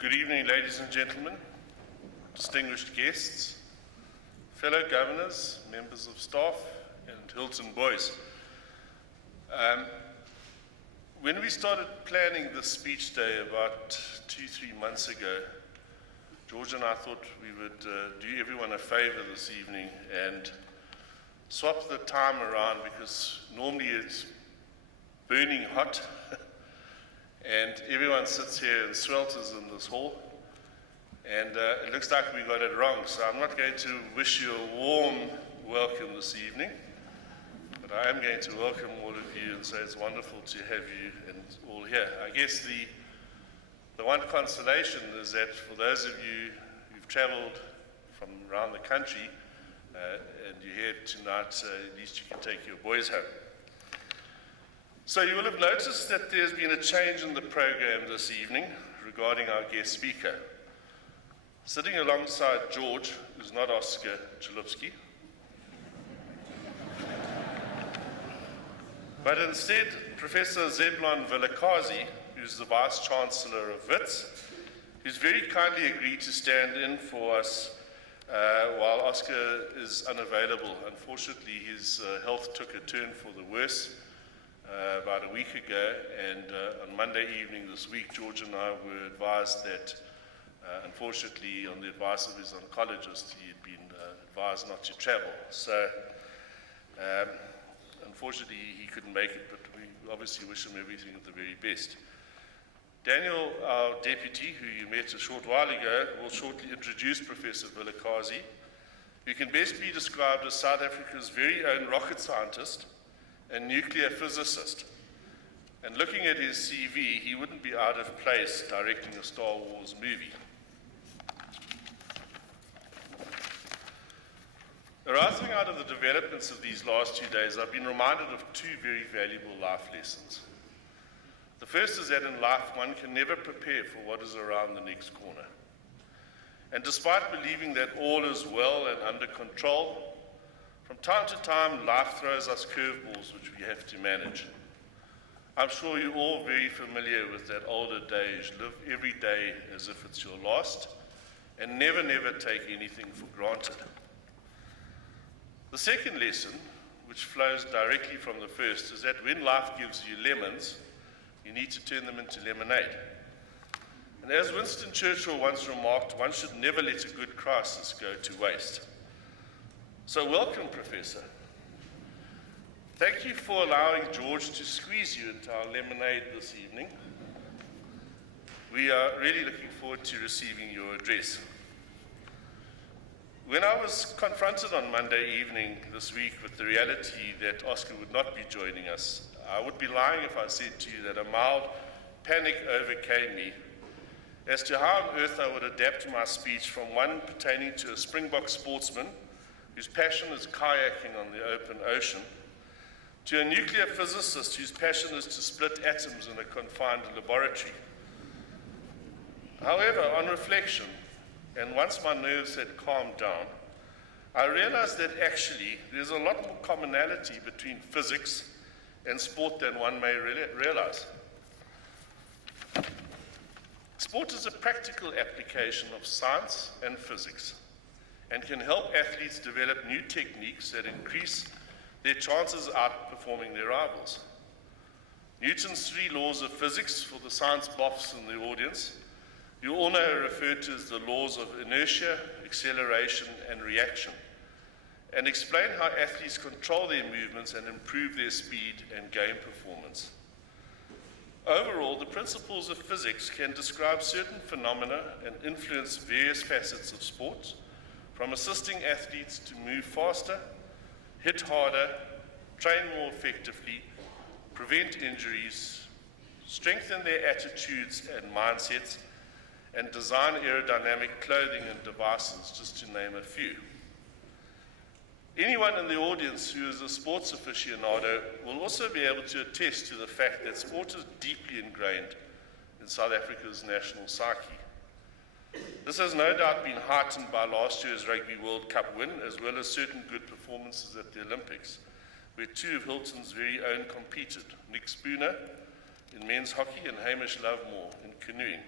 Good evening, ladies and gentlemen, distinguished guests, fellow governors, members of staff, and Hilton boys. When we started planning this speech day about 2-3 months ago, George and I thought we would do everyone a favor this evening and swap the time around, because normally it's burning hot and everyone sits here and swelters in this hall, and it looks like we got it wrong. So I'm not going to wish you a warm welcome this evening, but I am going to welcome all of you and say it's wonderful to have you and all here. I guess the one consolation is that for those of you who've traveled from around the country and you're here tonight, at least you can take your boys home. So you will have noticed that there's been a change in the program this evening regarding our guest speaker. Sitting alongside George is not Oscar Chalupsky, but instead Professor Zeblon Velikazi, who's the Vice Chancellor of WITS, who's very kindly agreed to stand in for us while Oscar is unavailable. Unfortunately, his health took a turn for the worse about a week ago, and on Monday evening this week, George and I were advised that, unfortunately, on the advice of his oncologist, he had been advised not to travel. So, unfortunately, he couldn't make it, but we obviously wish him everything of the very best. Daniel, our deputy, who you met a short while ago, will shortly introduce Professor Velikazi, who can best be described as South Africa's very own rocket scientist and nuclear physicist. And looking at his CV, he wouldn't be out of place directing a Star Wars movie. Arising out of the developments of these last 2 days, I've been reminded of two very valuable life lessons. The first is that in life, one can never prepare for what is around the next corner. And despite believing that all is well and under control, from time to time, life throws us curveballs which we have to manage. I'm sure you're all very familiar with that old adage, live every day as if it's your last, and never, never take anything for granted. The second lesson, which flows directly from the first, is that when life gives you lemons, you need to turn them into lemonade. And as Winston Churchill once remarked, one should never let a good crisis go to waste. So welcome, Professor. Thank you for allowing George to squeeze you into our lemonade this evening. We are really looking forward to receiving your address. When I was confronted on Monday evening this week with the reality that Oscar would not be joining us, I would be lying if I said to you that a mild panic overcame me as to how on earth I would adapt my speech from one pertaining to a Springbok sportsman whose passion is kayaking on the open ocean, to a nuclear physicist whose passion is to split atoms in a confined laboratory. However, on reflection, and once my nerves had calmed down, I realized that actually there's a lot more commonality between physics and sport than one may realize. Sport is a practical application of science and physics, and can help athletes develop new techniques that increase their chances of outperforming their rivals. Newton's 3 laws of physics, for the science buffs in the audience, you all know are referred to as the laws of inertia, acceleration, and reaction, and explain how athletes control their movements and improve their speed and game performance. Overall, the principles of physics can describe certain phenomena and influence various facets of sports, from assisting athletes to move faster, hit harder, train more effectively, prevent injuries, strengthen their attitudes and mindsets, and design aerodynamic clothing and devices, just to name a few. Anyone in the audience who is a sports aficionado will also be able to attest to the fact that sport is deeply ingrained in South Africa's national psyche. This has no doubt been heightened by last year's Rugby World Cup win, as well as certain good performances at the Olympics, where two of Hilton's very own competed, Nick Spooner in men's hockey and Hamish Lovemore in canoeing.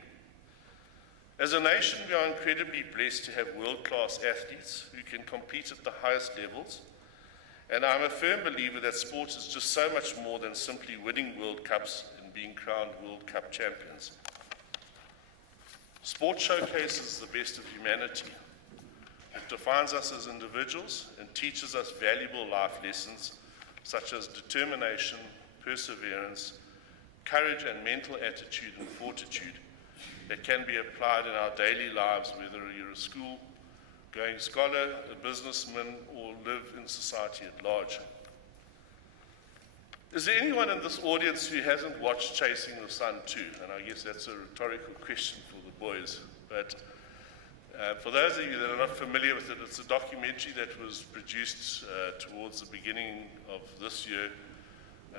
As a nation, we are incredibly blessed to have world-class athletes who can compete at the highest levels, and I'm a firm believer that sport is just so much more than simply winning World Cups and being crowned World Cup champions. Sport showcases the best of humanity. It defines us as individuals and teaches us valuable life lessons such as determination, perseverance, courage and mental attitude and fortitude that can be applied in our daily lives, whether you're a school-going scholar, a businessman, or live in society at large. Is there anyone in this audience who hasn't watched Chasing the Sun 2? And I guess that's a rhetorical question for the boys. But for those of you that are not familiar with it, it's a documentary that was produced towards the beginning of this year,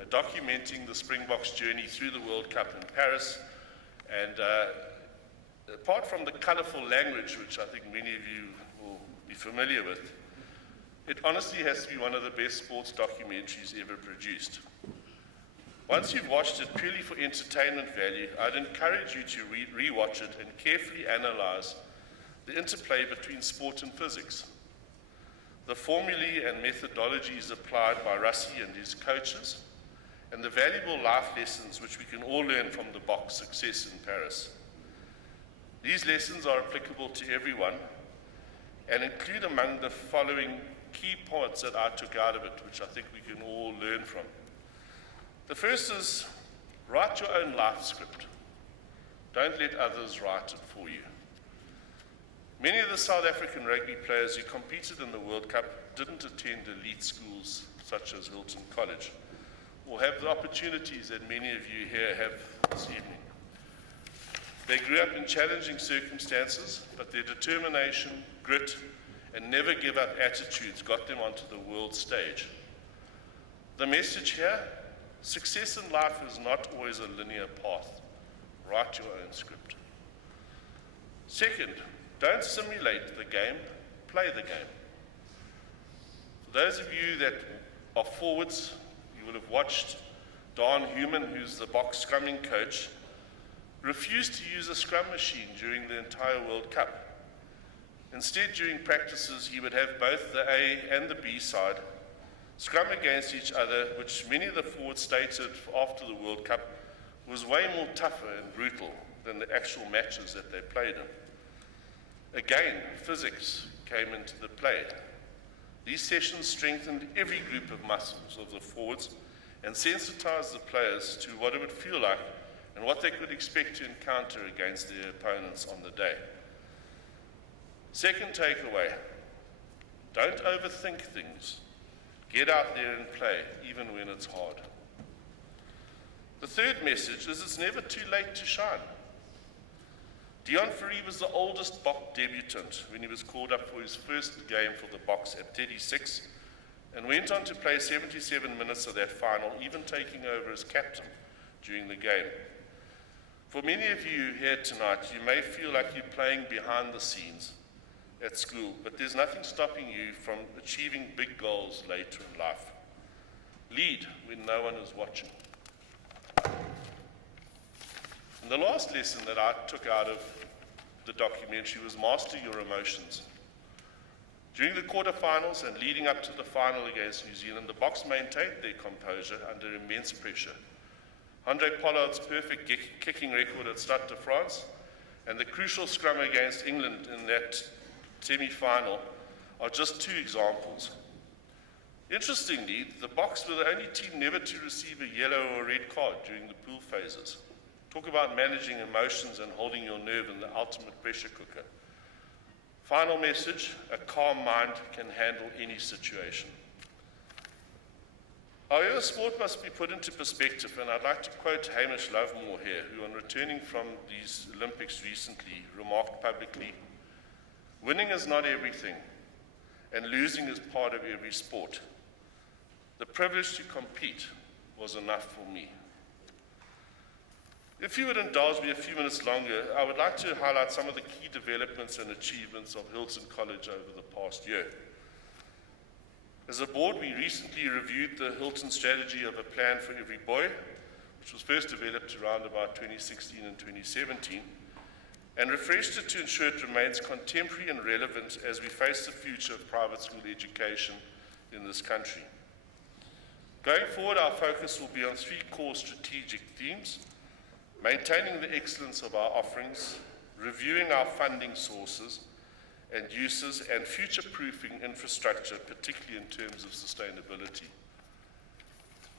documenting the Springboks' journey through the World Cup in Paris. And apart from the colourful language, which I think many of you will be familiar with, it honestly has to be one of the best sports documentaries ever produced. Once you've watched it purely for entertainment value, I'd encourage you to re-watch it and carefully analyse the interplay between sport and physics, the formulae and methodologies applied by Rassie and his coaches, and the valuable life lessons which we can all learn from the Boks' success in Paris. These lessons are applicable to everyone and include among the following key points that I took out of it, which I think we can all learn from. The first is, write your own life script. Don't let others write it for you. Many of the South African rugby players who competed in the World Cup didn't attend elite schools such as Hilton College, or have the opportunities that many of you here have this evening. They grew up in challenging circumstances, but their determination, grit, and never give up attitudes got them onto the world stage. The message here, success in life is not always a linear path. Write your own script. Second, don't simulate the game, play the game. For those of you that are forwards, you will have watched Don Human, who's the Boks scrumming coach, refuse to use a scrum machine during the entire World Cup. Instead, during practices, he would have both the A and the B side scrum against each other, which many of the forwards stated after the World Cup was way more tougher and brutal than the actual matches that they played in. Again, physics came into the play. These sessions strengthened every group of muscles of the forwards and sensitized the players to what it would feel like and what they could expect to encounter against their opponents on the day. Second takeaway, don't overthink things. Get out there and play, even when it's hard. The third message is it's never too late to shine. Deon Fourie was the oldest Bok debutant when he was called up for his first game for the Boks at 36 and went on to play 77 minutes of that final, even taking over as captain during the game. For many of you here tonight, you may feel like you're playing behind the scenes at school, but there's nothing stopping you from achieving big goals later in life. Lead when no one is watching. And the last lesson that I took out of the documentary was master your emotions. During the quarterfinals and leading up to the final against New Zealand, the Boks maintained their composure under immense pressure. Andre Pollard's perfect kicking record at Stade de France and the crucial scrum against England in that semi-final are just two examples. Interestingly, the Boks were the only team never to receive a yellow or red card during the pool phases. Talk about managing emotions and holding your nerve in the ultimate pressure cooker. Final message, a calm mind can handle any situation. However, sport must be put into perspective, and I'd like to quote Hamish Lovemore here, who on returning from these Olympics recently remarked publicly, "Winning is not everything, and losing is part of every sport. The privilege to compete was enough for me." If you would indulge me a few minutes longer, I would like to highlight some of the key developments and achievements of Hilton College over the past year. As a board, we recently reviewed the Hilton strategy of a plan for every boy, which was first developed around about 2016 and 2017, and refreshed it to ensure it remains contemporary and relevant as we face the future of private school education in this country. Going forward, our focus will be on three core strategic themes: maintaining the excellence of our offerings, reviewing our funding sources and uses, and future-proofing infrastructure, particularly in terms of sustainability.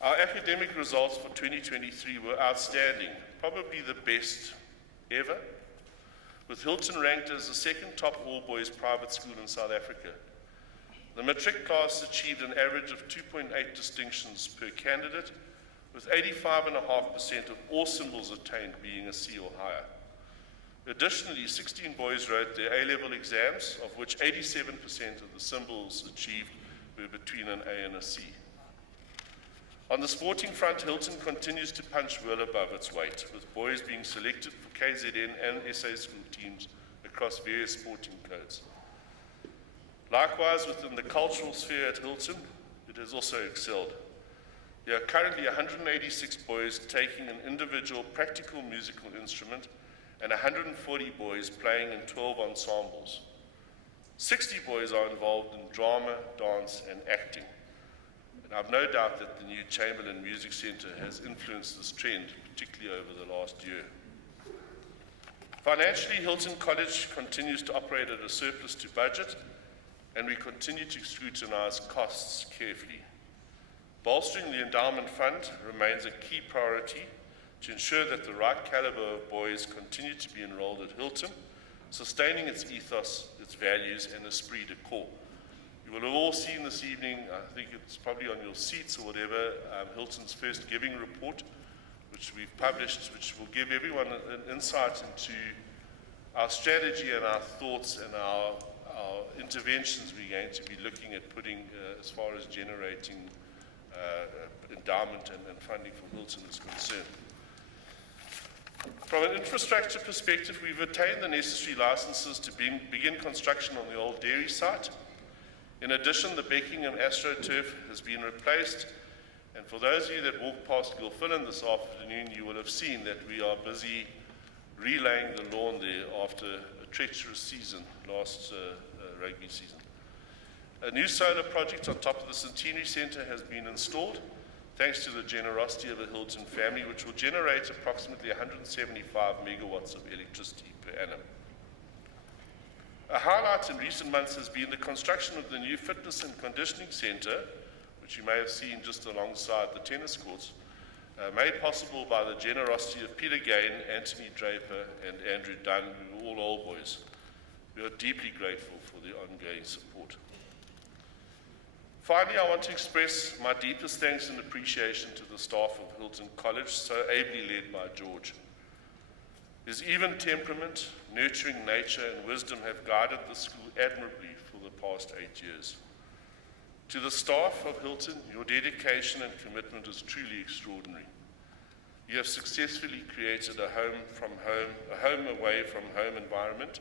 Our academic results for 2023 were outstanding, probably the best ever, with Hilton ranked as the second top all-boys private school in South Africa. The matric class achieved an average of 2.8 distinctions per candidate, with 85.5% of all symbols attained being a C or higher. Additionally, 16 boys wrote their A-level exams, of which 87% of the symbols achieved were between an A and a C. On the sporting front, Hilton continues to punch well above its weight, with boys being selected for KZN and SA school teams across various sporting codes. Likewise, within the cultural sphere at Hilton, it has also excelled. There are currently 186 boys taking an individual practical musical instrument and 140 boys playing in 12 ensembles. 60 boys are involved in drama, dance, and acting. And I've no doubt that the new Chamberlain Music Centre has influenced this trend, particularly over the last year. Financially, Hilton College continues to operate at a surplus to budget, and we continue to scrutinise costs carefully. Bolstering the endowment fund remains a key priority to ensure that the right calibre of boys continue to be enrolled at Hilton, sustaining its ethos, its values, and esprit de corps. You will have all seen this evening, I think it's probably on your seats or whatever, Hilton's first giving report, which we've published, which will give everyone an insight into our strategy and our thoughts and our interventions we're going to be looking at putting as far as generating endowment and funding for Hilton is concerned. From an infrastructure perspective, we've attained the necessary licenses to begin construction on the old dairy site. In addition, the Beckingham AstroTurf has been replaced, and for those of you that walked past Gilfillan this afternoon, you will have seen that we are busy relaying the lawn there after a treacherous season, last rugby season. A new solar project on top of the Centenary Centre has been installed, thanks to the generosity of the Hilton family, which will generate approximately 175 megawatts of electricity per annum. A highlight in recent months has been the construction of the new fitness and conditioning centre, which you may have seen just alongside the tennis courts, made possible by the generosity of Peter Gain, Anthony Draper, and Andrew Dunn, who are all old boys. We are deeply grateful for their ongoing support. Finally, I want to express my deepest thanks and appreciation to the staff of Hilton College, so ably led by George. His even temperament, nurturing nature, and wisdom have guided the school admirably for the past 8 years. To the staff of Hilton, your dedication and commitment is truly extraordinary. You have successfully created a home away from home environment,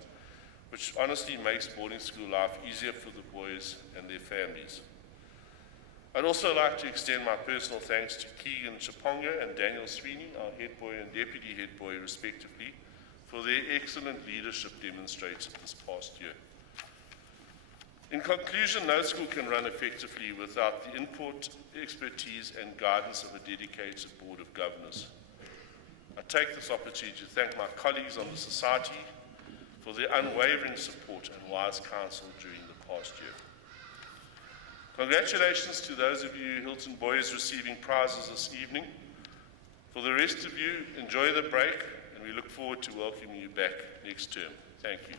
which honestly makes boarding school life easier for the boys and their families. I'd also like to extend my personal thanks to Keegan Chiponga and Daniel Sweeney, our head boy and deputy head boy respectively, for their excellent leadership demonstrated this past year. In conclusion, no school can run effectively without the input, expertise, and guidance of a dedicated board of governors. I take this opportunity to thank my colleagues on the society for their unwavering support and wise counsel during the past year. Congratulations to those of you Hilton boys receiving prizes this evening. For the rest of you, enjoy the break, and we look forward to welcoming you back next term. Thank you.